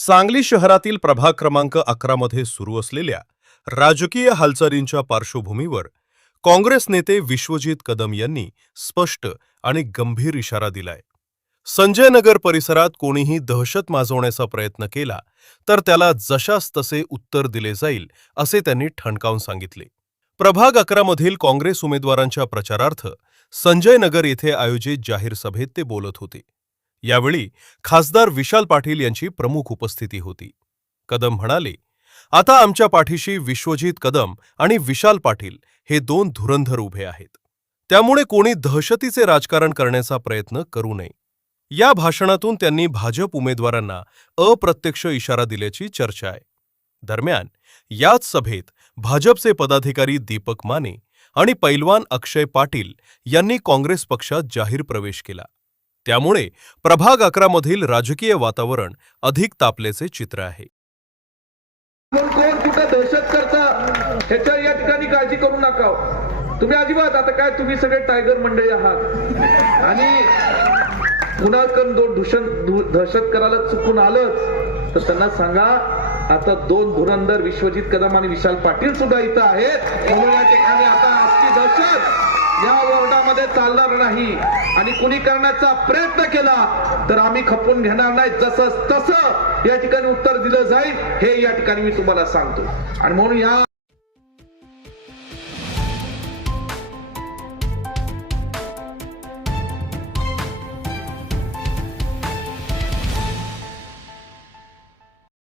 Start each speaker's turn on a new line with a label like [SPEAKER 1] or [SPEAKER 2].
[SPEAKER 1] सांगली शहरातील प्रभाग क्रमांक अकरामध्ये सुरू असलेल्या राजकीय हालचालींच्या पार्श्वभूमीवर काँग्रेस नेते विश्वजित कदम यांनी स्पष्ट आणि गंभीर इशारा दिलाय. संजय नगर परिसरात कोणीही दहशत माजवण्याचा प्रयत्न केला तर त्याला जशास तसे उत्तर दिले जाईल असे त्यांनी ठणकावून सांगितले. प्रभाग अकरामधील काँग्रेस उमेदवारांच्या प्रचारार्थ संजय नगर येथे आयोजित जाहीर सभेत ते बोलत होते. यावेळी खासदार विशाल पाटील यांची प्रमुख उपस्थिती होती. कदम म्हणाले आता आमच्या पाठीशी विश्वजित कदम आणि विशाल पाटील हे दोन धुरंधर उभे आहेत. त्यामुळे कोणी दहशतीचे राजकारण करण्याचा प्रयत्न करू नये. या भाषणातून त्यांनी भाजप उमेदवारांना अप्रत्यक्ष इशारा दिल्याची चर्चा आहे. दरम्यान याच सभेत भाजपचे पदाधिकारी दीपक माने आणि पैलवान अक्षय पाटील यांनी काँग्रेस पक्षात जाहीर प्रवेश केला. त्यामुळे प्रभाग अकरामधील राजकीय वातावरण अधिक तापल्याचे चित्र आहे.
[SPEAKER 2] कोण तिथं दहशत करता ह्याच्या या ठिकाणी काळजी करू नका. तुम्ही अजिबात आता काय तुम्ही सगळे टायगर मंडळी आहात. आणि कुणाकडून दोन दूषण दहशत करायला चुकून आलंच तर त्यांना सांगा आता दोन धुरंधर विश्वजित कदम आणि विशाल पाटील सुद्धा इथं आहेत. म्हणून या ठिकाणी आता असली दहशत. या वॉर्डामध्ये चालणार नाही. आणि कुणी करण्याचा प्रयत्न केला तर आम्ही खपून घेणार नाही. जसं तसं या ठिकाणी उत्तर दिलं जाईल हे या ठिकाणी मी तुम्हाला सांगतो. आणि म्हणून या